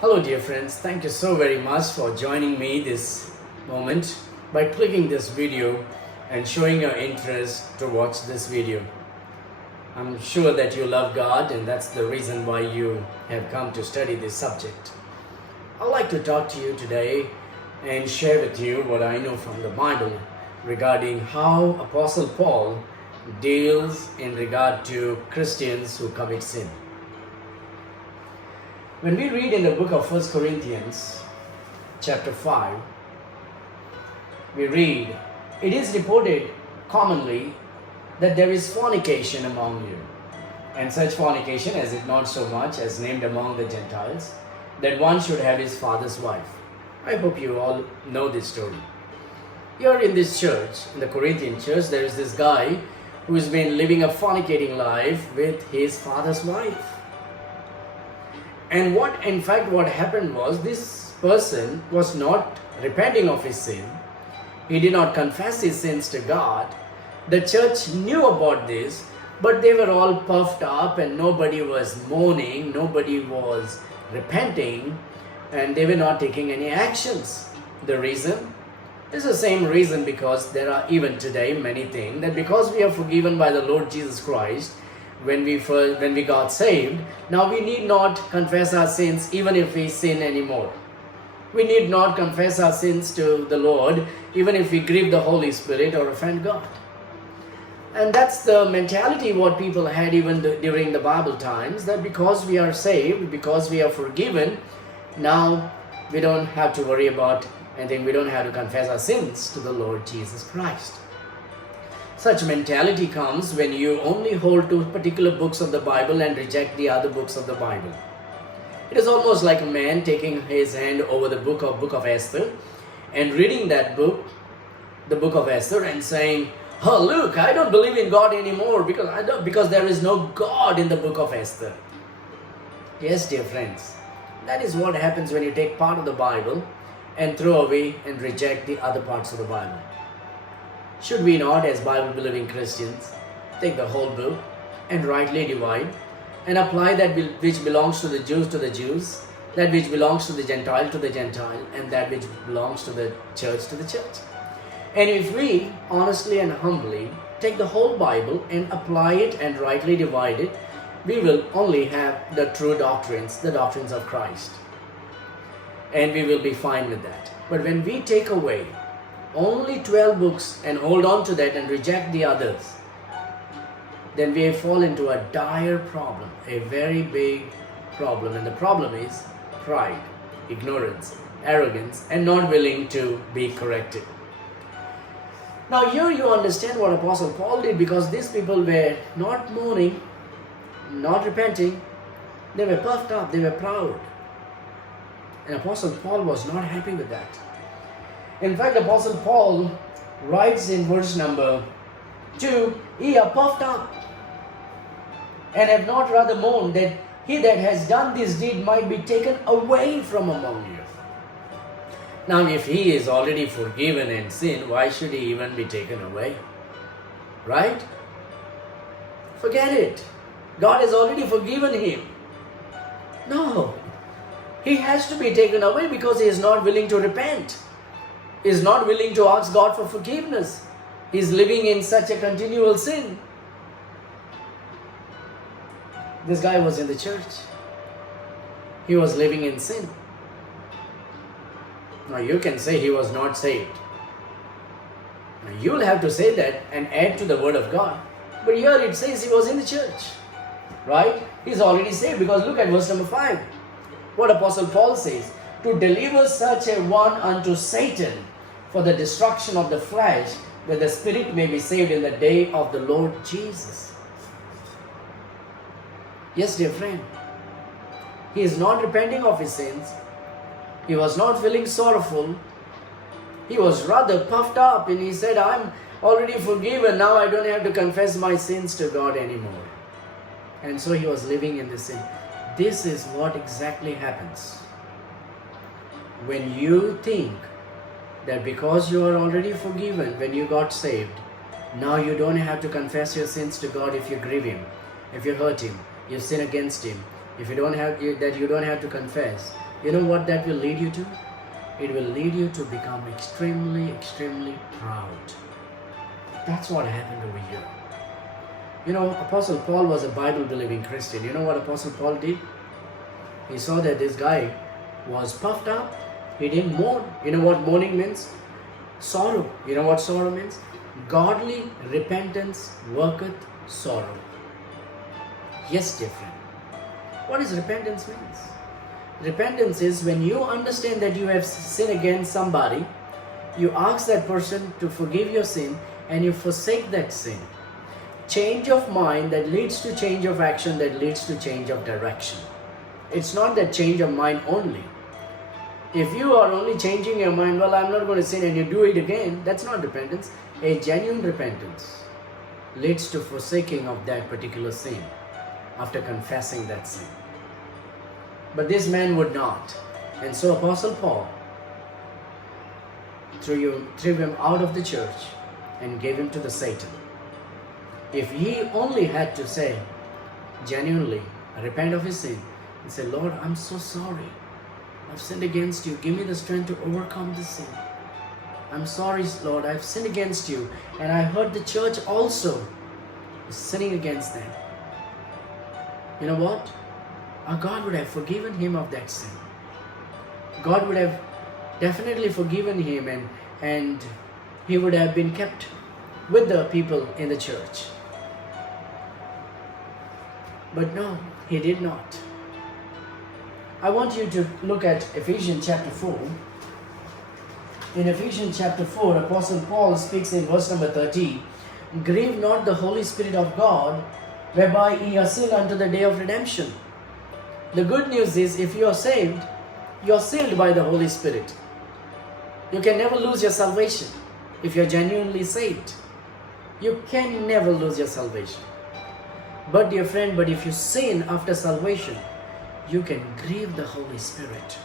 Hello, dear friends. Thank you so very much for joining me this moment by clicking this video and showing your interest to watch this video. I'm sure that you love God, and that's the reason why you have come to study this subject. I'd like to talk to you today and share with you what I know from the Bible regarding how Apostle Paul deals in regard to Christians who commit sin. When we read in the book of 1 Corinthians chapter 5, we read, "It is reported commonly that there is fornication among you, and such fornication as is not so much as named among the Gentiles, that one should have his father's wife." I hope you all know this story. Here in this church, in the Corinthian church, there is this guy who's been living a fornicating life with his father's wife. And what happened was, this person was not repenting of his sin. He did not confess his sins to God. The church knew about this, but they were all puffed up and nobody was mourning, nobody was repenting, and they were not taking any actions. The reason is the same reason, because there are even today many things that because we are forgiven by the Lord Jesus Christ, when we got saved, now we need not confess our sins even if we sin anymore. We need not confess our sins to the Lord even if we grieve the Holy Spirit or offend God. And that's the mentality what people had even during the Bible times, that because we are saved, because we are forgiven, now we don't have to worry about anything. We don't have to confess our sins to the Lord Jesus Christ. Such mentality comes when you only hold to particular books of the Bible and reject the other books of the Bible. It is almost like a man taking his hand over the book of Esther and reading that book, the book of Esther, and saying, "Oh, look, I don't believe in God anymore because there is no God in the book of Esther." Yes, dear friends, that is what happens when you take part of the Bible and throw away and reject the other parts of the Bible. Should we not, as Bible-believing Christians, take the whole book and rightly divide and apply that which belongs to the Jews, that which belongs to the Gentile to the Gentile, and that which belongs to the church to the church? And if we honestly and humbly take the whole Bible and apply it and rightly divide it, we will only have the true doctrines, the doctrines of Christ. And we will be fine with that. But when we take away only 12 books and hold on to that and reject the others, then we fall into a dire problem, a very big problem. And the problem is pride, ignorance, arrogance, and not willing to be corrected. Now here you understand what Apostle Paul did, because these people were not mourning, not repenting. They were puffed up, they were proud. And Apostle Paul was not happy with that. In fact, Apostle Paul writes in verse number 2, "Ye are puffed up, and have not rather mourned, that he that has done this deed might be taken away from among you." Now, if he is already forgiven and sin, why should he even be taken away? Right? Forget it. God has already forgiven him. No. He has to be taken away because he is not willing to repent. He is not willing to ask God for forgiveness. He is living in such a continual sin. This guy was in the church. He was living in sin. Now you can say he was not saved. Now you'll have to say that and add to the word of God. But here it says he was in the church. Right? He's already saved, because look at verse number 5. What Apostle Paul says, "To deliver such a one unto Satan for the destruction of the flesh, that the spirit may be saved in the day of the Lord Jesus." Yes, dear friend, he is not repenting of his sins. He was not feeling sorrowful. He was rather puffed up, and he said, "I'm already forgiven. Now I don't have to confess my sins to God anymore." And so he was living in the sin. This is what exactly happens when you think that because you are already forgiven when you got saved, now you don't have to confess your sins to God if you grieve Him, if you hurt Him, you sin against Him. If you don't have to confess, You know what that will lead you to? It will lead you to become extremely, extremely proud. That's what happened over here. You know, Apostle Paul was a Bible-believing Christian. You know what Apostle Paul did? He saw that this guy was puffed up. He didn't mourn. You know what mourning means? Sorrow. You know what sorrow means? Godly repentance worketh sorrow. Yes, dear friend. What does repentance means? Repentance is when you understand that you have sinned against somebody, you ask that person to forgive your sin and you forsake that sin. Change of mind that leads to change of action, that leads to change of direction. It's not that change of mind only. If you are only changing your mind, well, I'm not going to sin, and you do it again, that's not repentance. A genuine repentance leads to forsaking of that particular sin after confessing that sin. But this man would not. And so Apostle Paul threw him out of the church and gave him to the Satan. If he only had to say, genuinely, repent of his sin, and say, Lord, I'm so sorry. I've sinned against you. Give me the strength to overcome this sin. I'm sorry, Lord, I've sinned against you. And I heard the church also is sinning against them. You know what? Our God would have forgiven him of that sin. God would have definitely forgiven him, and he would have been kept with the people in the church. But no, he did not. I want you to look at Ephesians chapter 4. In Ephesians chapter 4, Apostle Paul speaks in verse number 30, grieve not the Holy Spirit of God, whereby ye are sealed unto the day of redemption. The good news is, if you are saved, you are sealed by the Holy Spirit. You can never lose your salvation if you are genuinely saved. You can never lose your salvation. But dear friend, if you sin after salvation, you can grieve the Holy Spirit.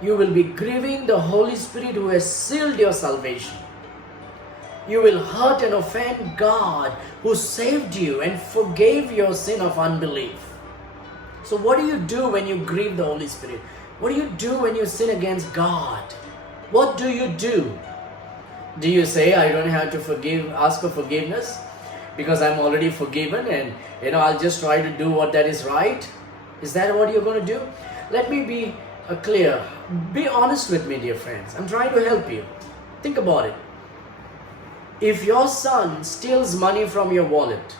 You will be grieving the Holy Spirit who has sealed your salvation. You will hurt and offend God who saved you and forgave your sin of unbelief. So what do you do when you grieve the Holy Spirit? What do you do when you sin against God? What do you do? Do you say, I don't have to ask for forgiveness because I'm already forgiven and I'll just try to do what that is right? Is that what you're going to do? Let me be clear. Be honest with me, dear friends. I'm trying to help you. Think about it. If your son steals money from your wallet,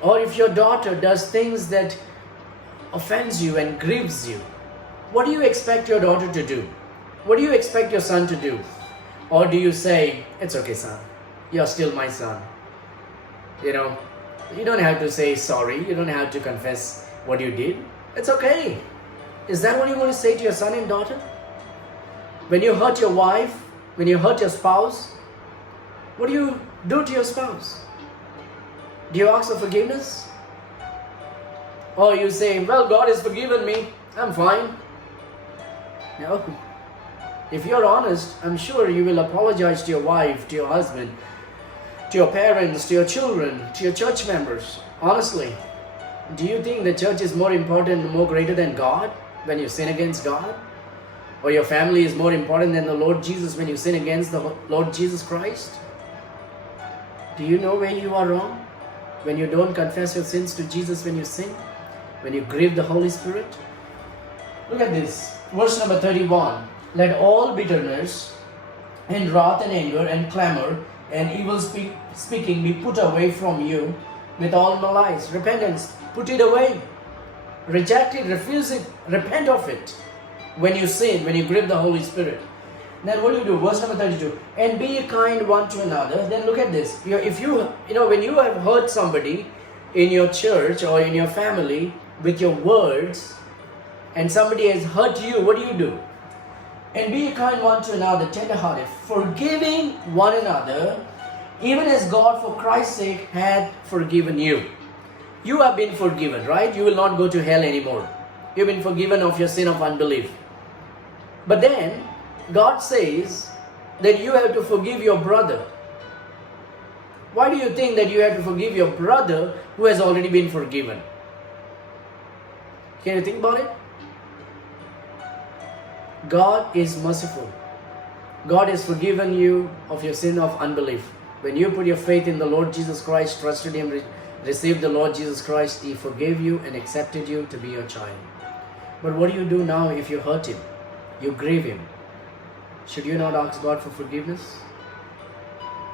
or if your daughter does things that offends you and grieves you, what do you expect your daughter to do? What do you expect your son to do? Or do you say, it's okay, son, you're still my son. You don't have to say sorry. You don't have to confess what you did. It's okay. Is that what you want to say to your son and daughter? When you hurt your wife, when you hurt your spouse, what do you do to your spouse? Do you ask for forgiveness? Or you say, well, God has forgiven me, I'm fine. No. If you're honest, I'm sure you will apologize to your wife, to your husband, to your parents, to your children, to your church members. Honestly, do you think the church is more important, more greater than God when you sin against God? Or your family is more important than the Lord Jesus when you sin against the Lord Jesus Christ? Do you know where you are wrong? When you don't confess your sins to Jesus when you sin? When you grieve the Holy Spirit? Look at this. Verse number 31. Let all bitterness and wrath and anger and clamor and evil speaking be put away from you with all malice. Repentance. Put it away. Reject it. Refuse it. Repent of it. When you sin, when you grieve the Holy Spirit. Then what do you do? Verse number 32. And be kind one to another. Then look at this. If when you have hurt somebody in your church or in your family with your words, and somebody has hurt you, what do? And be kind one to another, tender-hearted, forgiving one another, even as God for Christ's sake had forgiven you. You have been forgiven, right? You will not go to hell anymore. You've been forgiven of your sin of unbelief. But then, God says that you have to forgive your brother. Why do you think that you have to forgive your brother who has already been forgiven? Can you think about it? God is merciful. God has forgiven you of your sin of unbelief. When you put your faith in the Lord Jesus Christ, trusted Him, received the Lord Jesus Christ, He forgave you and accepted you to be your child. But what do you do now if you hurt Him? You grieve Him. Should you not ask God for forgiveness?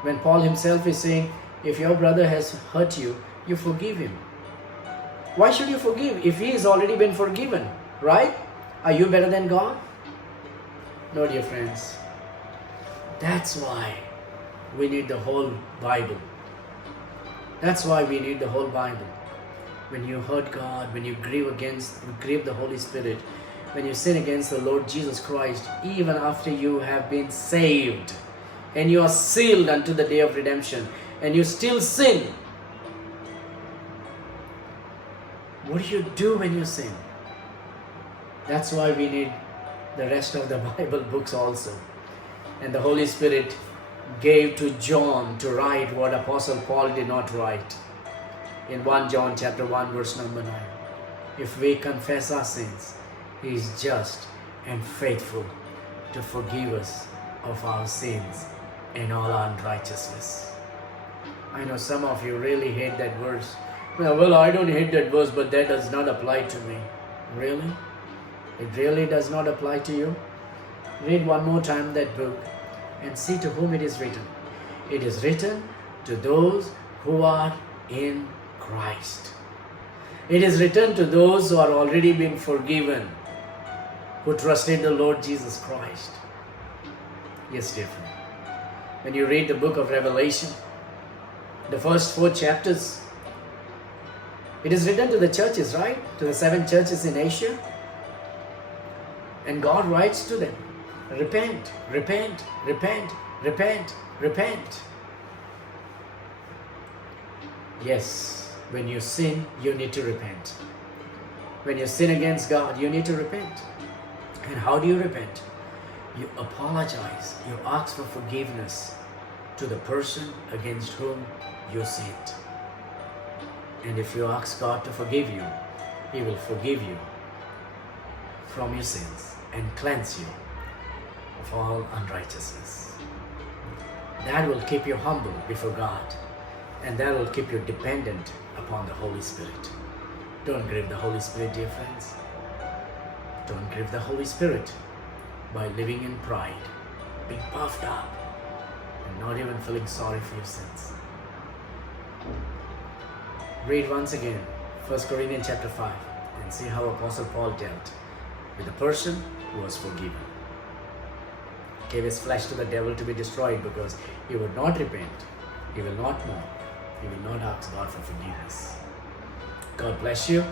When Paul himself is saying, if your brother has hurt you, you forgive him. Why should you forgive if he has already been forgiven? Right? Are you better than God? No, dear friends. That's why we need the whole Bible. That's why we need the whole Bible. When you hurt God, when you grieve the Holy Spirit, when you sin against the Lord Jesus Christ, even after you have been saved and you are sealed unto the day of redemption, and you still sin, what do you do when you sin? That's why we need the rest of the Bible books also. And the Holy Spirit gave to John to write what Apostle Paul did not write. In 1 John chapter 1 verse number 9. If we confess our sins, He is just and faithful to forgive us of our sins and all our unrighteousness. I know some of you really hate that verse. Well, I don't hate that verse, but that does not apply to me. Really? It really does not apply to you? Read one more time that book and see to whom it is written. It is written to those who are in Christ. It is written to those who are already been forgiven, who trusted the Lord Jesus Christ. Yes, dear friend. When you read the book of Revelation, the first 4 chapters, it is written to the churches, right? To the 7 churches in Asia. And God writes to them, repent, repent, repent, repent, repent. Yes, when you sin, you need to repent. When you sin against God, you need to repent. And how do you repent? You apologize. You ask for forgiveness to the person against whom you sinned. And if you ask God to forgive you, He will forgive you from your sins and cleanse you of all unrighteousness. That will keep you humble before God, and that will keep you dependent upon the Holy Spirit. Don't grieve the Holy Spirit, dear friends. Don't grieve the Holy Spirit by living in pride, being puffed up, and not even feeling sorry for your sins. Read once again 1 Corinthians chapter 5 and see how Apostle Paul dealt with the person who was forgiven. Gave his flesh to the devil to be destroyed because he would not repent, he will not know, he will not ask God for forgiveness. God bless you.